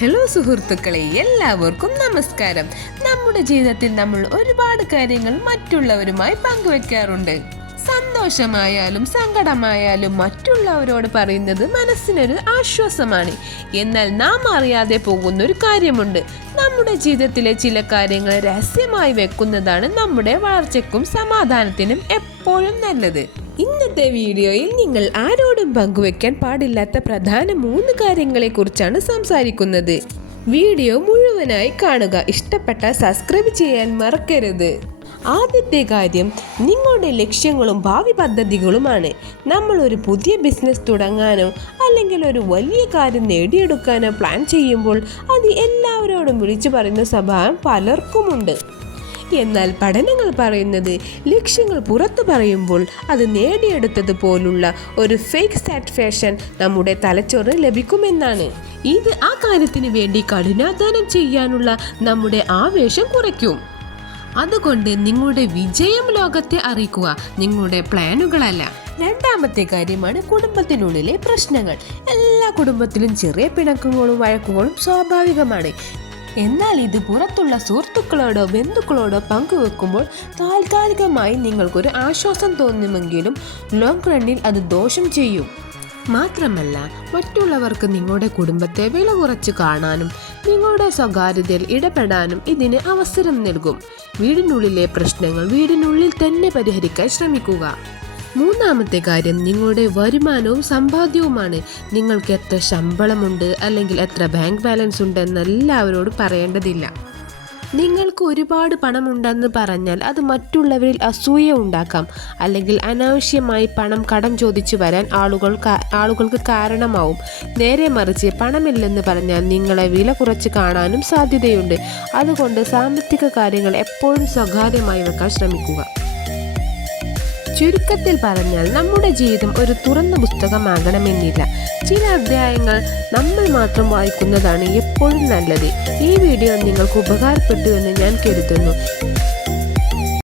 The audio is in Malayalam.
ഹലോ സുഹൃത്തുക്കളെ, എല്ലാവർക്കും നമസ്കാരം. നമ്മുടെ ജീവിതത്തിൽ നമ്മൾ ഒരുപാട് കാര്യങ്ങൾ മറ്റുള്ളവരുമായി പങ്കുവെക്കാറുണ്ട്. സന്തോഷമായാലും സങ്കടമായാലും മറ്റുള്ളവരോട് പറയുന്നത് മനസ്സിനൊരു ആശ്വാസമാണ്. എന്നാൽ നാം അറിയാതെ പോകുന്നൊരു കാര്യമുണ്ട്. നമ്മുടെ ജീവിതത്തിലെ ചില കാര്യങ്ങൾ രഹസ്യമായി വെക്കുന്നതാണ് നമ്മുടെ വളർച്ചയ്ക്കും സമാധാനത്തിനും എപ്പോഴും നല്ലത്. ഇന്നത്തെ വീഡിയോയിൽ നിങ്ങൾ ആരോടും പങ്കുവെക്കാൻ പാടില്ലാത്ത പ്രധാന 3 കാര്യങ്ങളെ കുറിച്ചാണ് സംസാരിക്കുന്നത്. വീഡിയോ മുഴുവനായി കാണുക. ഇഷ്ടപ്പെട്ട സബ്സ്ക്രൈബ് ചെയ്യാൻ മറക്കരുത്. ആദ്യത്തെ കാര്യം നിങ്ങളുടെ ലക്ഷ്യങ്ങളും ഭാവി പദ്ധതികളുമാണ്. നമ്മൾ ഒരു പുതിയ ബിസിനസ് തുടങ്ങാനോ അല്ലെങ്കിൽ ഒരു വലിയ കാര്യം നേടിയെടുക്കാനോ പ്ലാൻ ചെയ്യുമ്പോൾ അത് എല്ലാവരോടും വിളിച്ചു പറയുന്ന സ്വഭാവം പലർക്കുമുണ്ട്. എന്നാൽ പഠനങ്ങൾ പറയുന്നത് ലക്ഷ്യങ്ങൾ പുറത്തു പറയുമ്പോൾ അത് നേടിയെടുത്തത് പോലുള്ള ഒരു ഫേക്ക് സാറ്റിസ്ഫാക്ഷൻ നമ്മുടെ തലച്ചോറിന് ലഭിക്കുമെന്നാണ്. ഇത് ആ കാര്യത്തിന് വേണ്ടി കഠിനാധ്വാനം ചെയ്യാനുള്ള നമ്മുടെ ആവേശം കുറയ്ക്കും. അതുകൊണ്ട് നിങ്ങളുടെ വിജയം ലോകത്തെ അറിയിക്കുക, നിങ്ങളുടെ പ്ലാനുകളല്ല. രണ്ടാമത്തെ കാര്യമാണ് കുടുംബത്തിനുള്ളിലെ പ്രശ്നങ്ങൾ. എല്ലാ കുടുംബത്തിലും ചെറിയ പിണക്കങ്ങളും വഴക്കുകളും സ്വാഭാവികമാണ്. എന്നാൽ ഇത് പുറത്തുള്ള സുഹൃത്തുക്കളോടോ ബന്ധുക്കളോടോ പങ്കുവെക്കുമ്പോൾ താൽക്കാലികമായി നിങ്ങൾക്കൊരു ആശ്വാസം തോന്നുമെങ്കിലും ലോങ് റണ്ണിൽ അത് ദോഷം ചെയ്യും. മാത്രമല്ല, മറ്റുള്ളവർക്ക് നിങ്ങളുടെ കുടുംബത്തെ വില കുറച്ച് കാണാനും നിങ്ങളുടെ സ്വകാര്യതയിൽ ഇടപെടാനും ഇതിന് അവസരം നൽകും. വീടിനുള്ളിലെ പ്രശ്നങ്ങൾ വീടിനുള്ളിൽ തന്നെ പരിഹരിക്കാൻ ശ്രമിക്കുക. മൂന്നാമത്തെ കാര്യം നിങ്ങളുടെ വരുമാനവും സമ്പാദ്യവുമാണ്. നിങ്ങൾക്ക് എത്ര ശമ്പളമുണ്ട് അല്ലെങ്കിൽ എത്ര ബാങ്ക് ബാലൻസ് ഉണ്ടെന്ന് എല്ലാവരോടും പറയേണ്ടതില്ല. നിങ്ങൾക്ക് ഒരുപാട് പണമുണ്ടെന്ന് പറഞ്ഞാൽ അത് മറ്റുള്ളവരിൽ അസൂയ ഉണ്ടാക്കാം, അല്ലെങ്കിൽ അനാവശ്യമായി പണം കടം ചോദിച്ചു വരാൻ ആളുകൾക്ക് കാരണമാവും. നേരെ മറിച്ച് പണമില്ലെന്ന് പറഞ്ഞാൽ നിങ്ങളെ വില കുറച്ച് കാണാനും സാധ്യതയുണ്ട്. അതുകൊണ്ട് സാമ്പത്തിക കാര്യങ്ങൾ എപ്പോഴും സ്വകാര്യമായി വെക്കാൻ ശ്രമിക്കുക. ചുരുക്കത്തിൽ പറഞ്ഞാൽ നമ്മുടെ ജീവിതം ഒരു തുറന്ന പുസ്തകമാകണമെന്നില്ല. ചില അധ്യായങ്ങൾ നമ്മൾ മാത്രം വായിക്കുന്നതാണ് എപ്പോഴും നല്ലത്. ഈ വീഡിയോ നിങ്ങൾക്ക് ഉപകാരപ്പെട്ടു എന്ന് ഞാൻ കരുതുന്നു.